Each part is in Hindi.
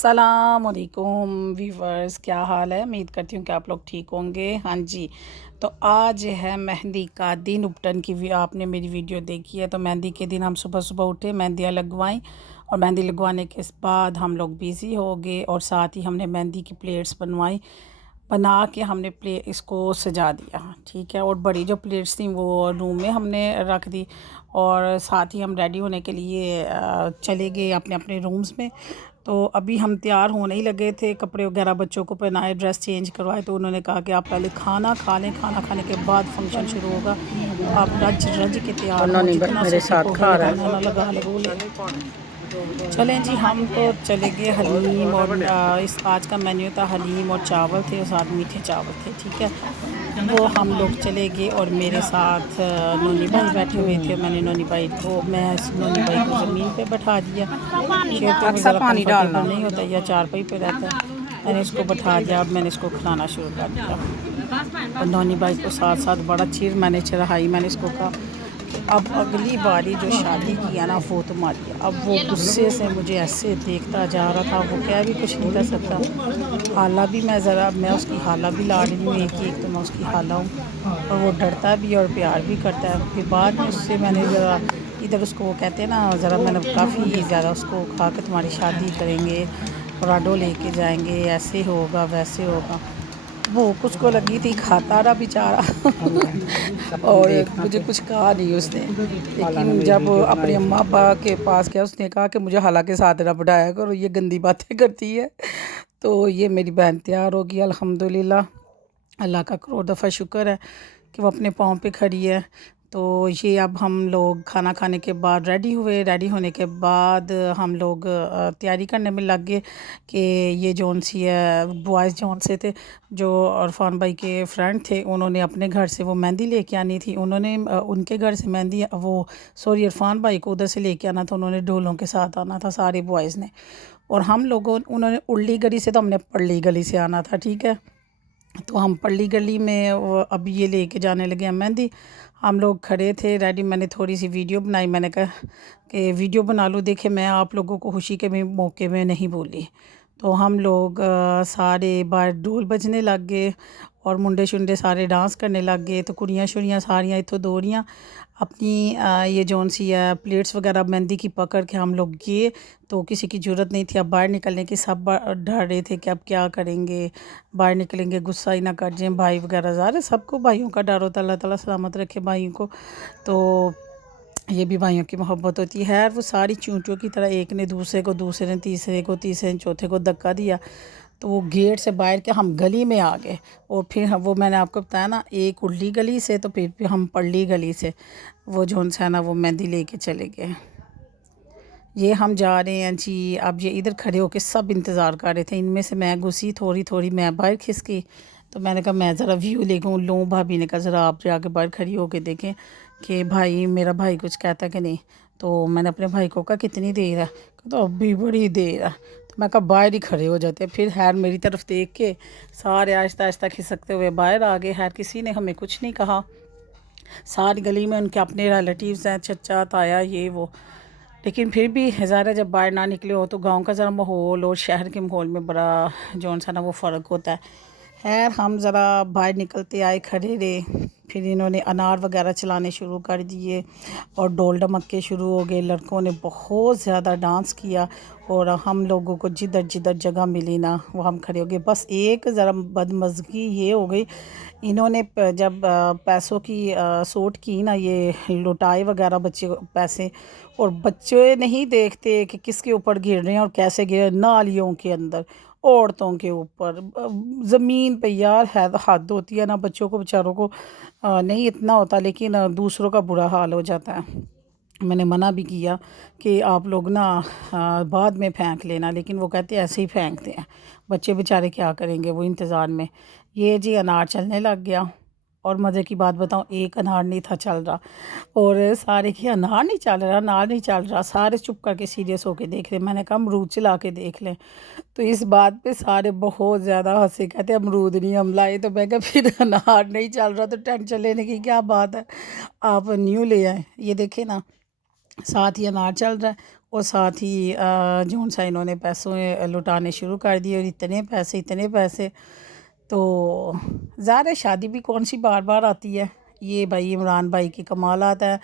अस्सलामुअलैकुम वीवर्स, क्या हाल है। उम्मीद करती हूँ कि आप लोग ठीक होंगे। हाँ जी, तो आज है मेहंदी का दिन। उपटन की आपने मेरी वीडियो देखी है। तो मेहंदी के दिन हम सुबह सुबह उठे, मेहंदियाँ लगवाईं और मेहंदी लगवाने के बाद हम लोग बिज़ी हो गए और साथ ही हमने मेहंदी की प्लेट्स बनवाई। बना के हमने इसको सजा दिया, ठीक है। और बड़ी जो प्लेट्स थी वो रूम में हमने रख दी और साथ ही हम रेडी होने के लिए चले गए अपने अपने रूम्स में। तो अभी हम तैयार होने ही लगे थे, कपड़े वगैरह बच्चों को पहनाए, ड्रेस चेंज करवाए। तो उन्होंने कहा कि आप पहले खाना खा लें, खाना खाने के बाद फंक्शन शुरू होगा। तो आप रज रज के तैयार हों, जितना मेरे सके साथ पाउडर खा रहा लगाना ना है। लगा लो बोले। चलें जी, हम तो चले गए हलीम और इस आज का मेन्यू था हलीम और चावल थे और साथ मीठे चावल थे, ठीक है। वो हम लोग चले गए और मेरे साथ नोनी भाई बैठे हुए थे। मैंने नोनी भाई को ज़मीन पे बैठा दिया। शेरतों में अच्छा, ज़रा पानी कंफर्टेबल डालना। नहीं होता या चारपाई पे रहता है। मैंने इसको बैठा दिया, अब मैंने इसको खिलाना शुरू कर दिया। और नोनी भाई को साथ साथ बड़ा चीर मैंने चढ़ाई। मैंने इसको कहा कि अब अगली बारी जो शादी की है ना वो तुम्हारी है। अब वो गुस्से से मुझे ऐसे देखता जा रहा था, वो कह भी कुछ नहीं कर सकता। हाला भी मैं उसकी हाला भी लाड़ रही हूँ, एक तो मैं उसकी हाला हूँ। और वो डरता भी है और प्यार भी करता है। फिर बाद में उससे मैंने ज़रा इधर उसको, वो कहते हैं ना, ज़रा मैंने काफ़ी ज़्यादा उसको कहा कि तुम्हारी शादी करेंगे, पराडो लेके जाएंगे, ऐसे होगा वैसे होगा। भूख उसको लगी थी, खाता रहा बेचारा और मुझे कुछ कहा नहीं उसने। लेकिन जब अपने अम्मा अब्बा के पास गया, उसने कहा कि मुझे हाला के साथ ना बढ़ाया करो, ये गंदी बातें करती है। तो ये मेरी बहन तैयार होगी अल्हम्दुलिल्लाह। अल्लाह का करोड़ दफ़ा शुक्र है कि वो अपने पाँव पे खड़ी है। तो ये अब हम लोग खाना खाने के बाद रेडी हुए। रेडी होने के बाद हम लोग तैयारी करने में लग गए कि ये जौन सी है बॉयज़ जौन से थे, जो इरफान भाई के फ्रेंड थे, उन्होंने अपने घर से वो मेहंदी लेके आनी थी। उन्होंने उनके घर से मेहंदी इरफान भाई को उधर से लेके आना था। उन्होंने ढोलों के साथ आना था सारे बॉयज़ ने। और हम लोगों उन्होंने उल्ली गली से, तो हमने पल्ली गली से आना था, ठीक है। तो हम पल्ली गली में अब ये लेके जाने लगे हैं मेहंदी। हम लोग खड़े थे रेडी। मैंने थोड़ी सी वीडियो बनाई। मैंने कहा कि वीडियो बना लो, देखे मैं आप लोगों को खुशी के भी मौके में नहीं बोली। तो हम लोग सारे बाहर ढोल बजने लग गए और मुंडे शुंडे सारे डांस करने लग गए। तो कुड़ियाँ शुड़ियाँ सारियाँ इतों दौड़ियाँ अपनी ये जौन सी है प्लेट्स वगैरह मेहंदी की पकड़ के हम लोग गए। तो किसी की ज़रूरत नहीं थी अब बाहर निकलने की। सब डर रहे थे कि अब क्या करेंगे, बाहर निकलेंगे गुस्सा ही ना कर जाएं भाई वगैरह। ज़ाहिर सबको भाइयों का डर होता है, अल्लाह ताला सलामत रखे भाइयों को। तो ये भी भाइयों की मोहब्बत होती है। वो सारी चूंटियों की तरह एक ने दूसरे को, दूसरे ने तीसरे को, तीसरे ने चौथे को धक्का दिया। तो वो गेट से बाहर के हम गली में आ गए। और फिर वो मैंने आपको बताया ना, एक उल्ली गली से, तो फिर हम पल्ली गली से वो जौन सा है ना वो मेहंदी लेके चले गए। ये हम जा रहे हैं जी। अब ये इधर खड़े होके सब इंतज़ार कर रहे थे। इनमें से मैं घुसी थोड़ी थोड़ी, मैं बाहर खिसकी। तो मैंने कहा मैं ज़रा व्यू देखूँ लूँ। भाभी ने कहा ज़रा आप जाके बाहर खड़ी होके देखें कि भाई, मेरा भाई कुछ कहता कि नहीं। तो मैंने अपने भाई को कहा कितनी देर है, तो अभी बड़ी देर है। तो मैं कहा बाहर ही खड़े हो जाते। फिर खैर मेरी तरफ देख के सारे आहिस्ता आहिस्ता खिसकते हुए बाहर आ गए। खैर किसी ने हमें कुछ नहीं कहा। सारी गली में उनके अपने रिलेटिव्स हैं, चचा ताया ये वो। लेकिन फिर भी ज़ाहिर जब बाहर ना निकले हो तो गांव का ज़रा माहौल और शहर के माहौल में बड़ा जौन सा ना वो फ़र्क होता है। खैर हम ज़रा बाहर निकलते आए, खड़े रहे। फिर इन्होंने अनार वगैरह चलाने शुरू कर दिए और डोल ढमक्के शुरू हो गए। लड़कों ने बहुत ज़्यादा डांस किया और हम लोगों को जिधर जिधर जगह मिली ना वो हम खड़े हो गए। बस एक ज़रा बदमज़गी ये हो गई, इन्होंने जब पैसों की सोट की ना, ये लुटाए वगैरह बच्चे पैसे, और बच्चे नहीं देखते कि किसके ऊपर गिर रहे हैं और कैसे गिर रहे हैं। नालियों के अंदर, औरतों के ऊपर, ज़मीन पे। यार है तो हद होती है ना, बच्चों को बेचारों को नहीं इतना होता, लेकिन दूसरों का बुरा हाल हो जाता है। मैंने मना भी किया कि आप लोग ना बाद में फेंक लेना, लेकिन वो कहते ऐसे ही फेंकते हैं। बच्चे बेचारे क्या करेंगे वो इंतज़ार में। ये जी अनार चलने लग गया। और मज़े की बात बताऊं, एक अनार नहीं था चल रहा और सारे के अनार नहीं चल रहा, अनार नहीं चल रहा। सारे चुप करके सीरियस होके देख रहे। मैंने कहा अमरूद चला के देख लें। तो इस बात पे सारे बहुत ज़्यादा हंसे, कहते अमरूद नहीं हम लाए। तो मैं कहा फिर अनार नहीं चल रहा तो टेंशन लेने की क्या बात है, आप न्यू ले आए। ये देखे ना, साथ ही अनार चल रहा है और साथ ही जौन सा इन्होंने पैसों लुटाने शुरू कर दिए, और इतने पैसे तो ज़ाहिर है शादी भी कौन सी बार बार आती है। ये भाई इमरान भाई की कमाल आता है।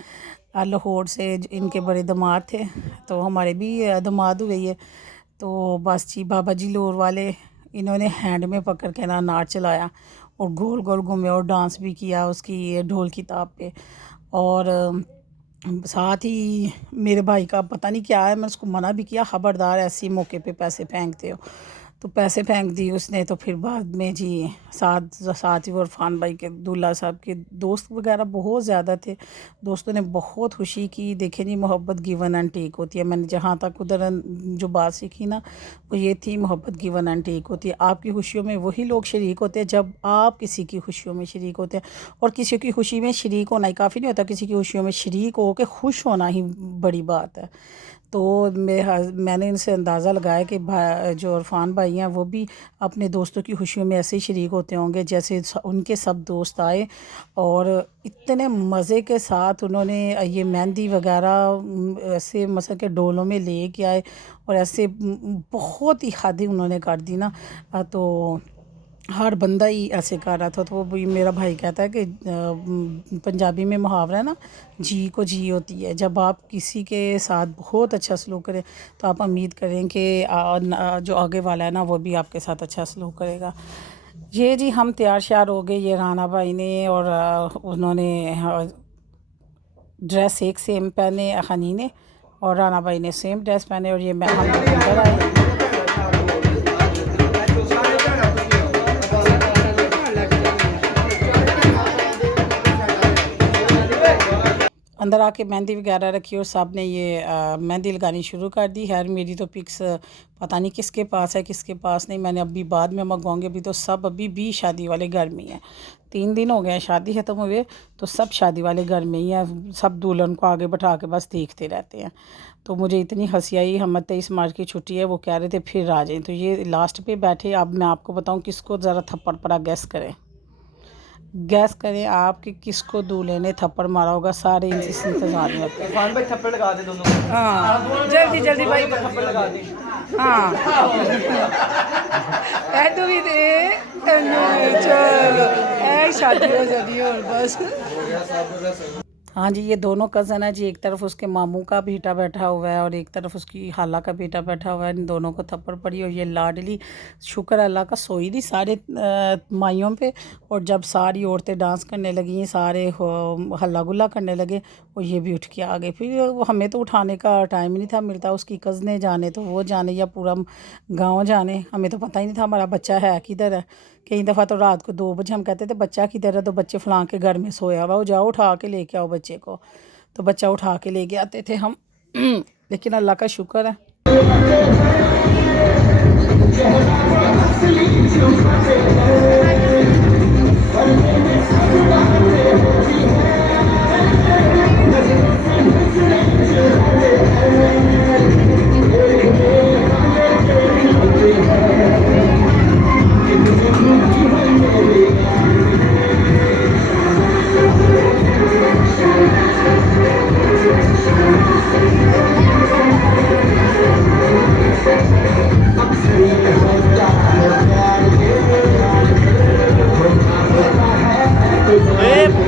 लाहौर से इनके बड़े दामाद थे, तो हमारे भी दामाद हुए ये। तो बस जी बाबा जी लोर वाले, इन्होंने हैंड में पकड़ के ना नाच चलाया और गोल गोल घूमे और डांस भी किया उसकी ढोल की ताप पे। और साथ ही मेरे भाई का पता नहीं क्या है, मैं उसको मना भी किया, खबरदार ऐसे मौके पे पैसे फेंकते हो। तो पैसे फेंक दी उसने। तो फिर बाद में जी साथ ही वो इरफान भाई के दूल्हा साहब के दोस्त वगैरह बहुत ज़्यादा थे। दोस्तों ने बहुत खुशी की। देखें जी, मोहब्बत गिवन एंड टेक होती है। मैंने जहाँ तक उधर जो बात सीखी ना, वो ये थी, मोहब्बत गिवन एंड टेक होती है। आपकी खुशियों में वही लोग शरीक होते हैं जब आप किसी की खुशियों में शरीक होते हैं। और किसी की खुशी में शरीक होना ही काफ़ी नहीं होता, किसी की खुशियों में शरीक हो के खुश होना ही बड़ी बात है। तो मैंने इनसे अंदाज़ा लगाया कि जो इरफान भाई हैं वो भी अपने दोस्तों की खुशियों में ऐसे ही शरीक होते होंगे जैसे उनके सब दोस्त आए। और इतने मज़े के साथ उन्होंने ये मेहंदी वगैरह ऐसे मसा के डोलों में ले के आए, और ऐसे बहुत ही शादी उन्होंने कर दी ना। तो हर बंदा ही ऐसे कर रहा था। तो वो मेरा भाई कहता है कि पंजाबी में मुहावरा है ना, जी को जी होती है। जब आप किसी के साथ बहुत अच्छा सलूक करें तो आप उम्मीद करें कि जो आगे वाला है ना वो भी आपके साथ अच्छा सलूक करेगा। ये जी हम तैयार श्यार हो गए, ये राना भाई ने और उन्होंने ड्रेस एक सेम पहने, हनी ने और राना भाई ने सेम ड्रेस पहने, और ये मैं हम अंदर आए। अंदर आके मेहंदी वगैरह रखी और सब ने ये मेहंदी लगानी शुरू कर दी। खैर मेरी तो पिक्स पता नहीं किसके पास है किसके पास नहीं, मैंने अभी बाद में मंगवाऊंगी। अभी तो सब अभी भी शादी वाले घर में हैं। 3 दिन हो गए शादी ख़त्म हुए, तो सब शादी वाले घर में ही हैं। सब दुल्हन को आगे बैठा के बस देखते रहते हैं। तो मुझे इतनी हंसी आई। हम 23 मार्च की छुट्टी है, वो कह रहे थे फिर आ जाएँ, तो ये लास्ट पे बैठे। अब मैं आपको बताऊँ किसको ज़रा थप्पड़ पड़ा, गैस करें। गैस करें आप कि किसको दूल्हे ने थप्पड़ मारा होगा। सारे इस इंतजार में होते हैं। इरफान भाई थप्पड़ लगा दे दोनों को। हाँ जल्दी जल्दी भाई थप्पड़ लगा दे। हाँ ऐ तो भी दे चलो ऐ शादी हो जाती है और बस। हाँ जी, ये दोनों कज़न है जी। एक तरफ उसके मामू का बेटा बैठा हुआ है और एक तरफ उसकी खाला का बेटा बैठा हुआ है। इन दोनों को थप्पड़ पड़ी और ये लाडली, शुक्र अल्लाह का, सोई नहीं सारे माइयों पे। और जब सारी औरतें डांस करने लगी, सारे हल्ला गुल्ला करने लगे, और ये भी उठ के आ गए। फिर हमें तो उठाने का टाइम ही नहीं था मिलता। उसकी कज़नें जाने तो वो जाने या पूरा गाँव जाने, हमें तो पता ही नहीं था हमारा बच्चा है किधर है। कई दफ़ा तो रात को 2 बजे हम कहते थे बच्चा किधर है, तो बच्चे फलां के घर में सोया हुआ, वो जाओ उठा के लेके आओ बच्चे को। तो बच्चा उठा के लेके आते थे हम। लेकिन अल्लाह का शुक्र है।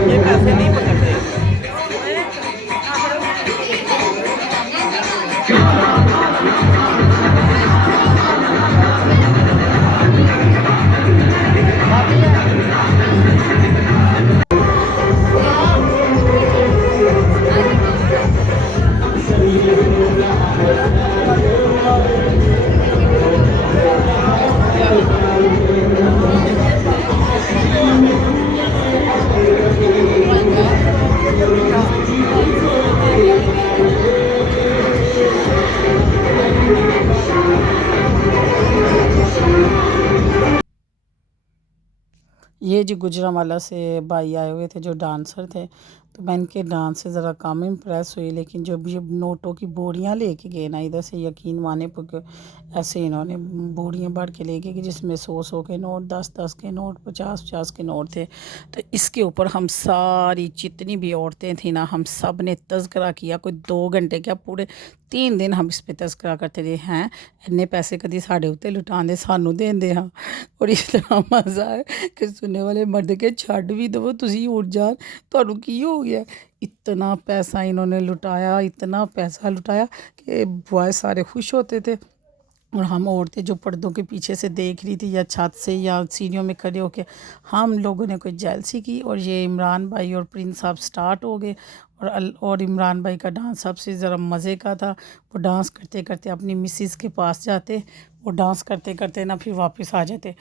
ये पैसे नहीं पकड़ते। ये जी गुजरांवाला से भाई आए हुए थे जो डांसर थे। तो मैं इनके डांस से ज़रा कम इम्प्रेस हुई, लेकिन जब ये नोटों की बोरियां लेके गए ना इधर से, यकीन माने porque ऐसे इन्होंने बोरियां भर के लेके कि जिसमें 100 के नोट, 10 के नोट, 50 के नोट थे। तो इसके ऊपर हम सारी जितनी भी औरतें थी ना, हम सब ने तज़करा किया। कोई 2 घंटे क्या, पूरे 3 दिन हम इस पे तस्करा करते रहे हैं इन्ने पैसे कभी साढ़े उत्ते लुटाते सानू देंदे हाँ और इतना मज़ा है कि सुनने वाले मर्द के छड़ भी दवो तुसी उड़ जान तुहानू की हो गया। इतना पैसा इन्होंने लुटाया, इतना पैसा लुटाया कि बॉय सारे खुश होते थे और हम औरतें जो पर्दों के पीछे से देख रही थी या छत से या सीढ़ियों में खड़े होके हम लोगों ने कोई जेलसी की। और ये इमरान भाई और प्रिंस साहब स्टार्ट हो गए और इमरान भाई का डांस सबसे ज़रा मज़े का था। वो डांस करते करते अपनी मिसिस के पास जाते, वो डांस करते करते ना फिर वापस आ जाते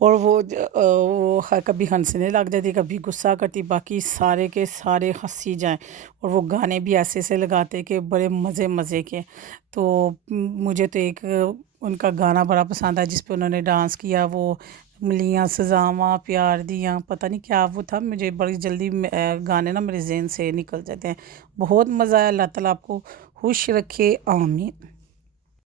और वो कभी हंसने लग जाती, कभी गुस्सा करती, बाकी सारे के सारे हंसी जाएं। और वो गाने भी ऐसे से लगाते कि बड़े मज़े मज़े के। तो मुझे तो एक उनका गाना बड़ा पसंद आया जिस पे उन्होंने डांस किया, वो मिलियां सजावां प्यार दियां, पता नहीं क्या वो था, मुझे बड़ी जल्दी गाने ना मेरे जहन से निकल जाते हैं। बहुत मज़ा आया। अल्लाह ताला आपको खुश रखे, आमीन।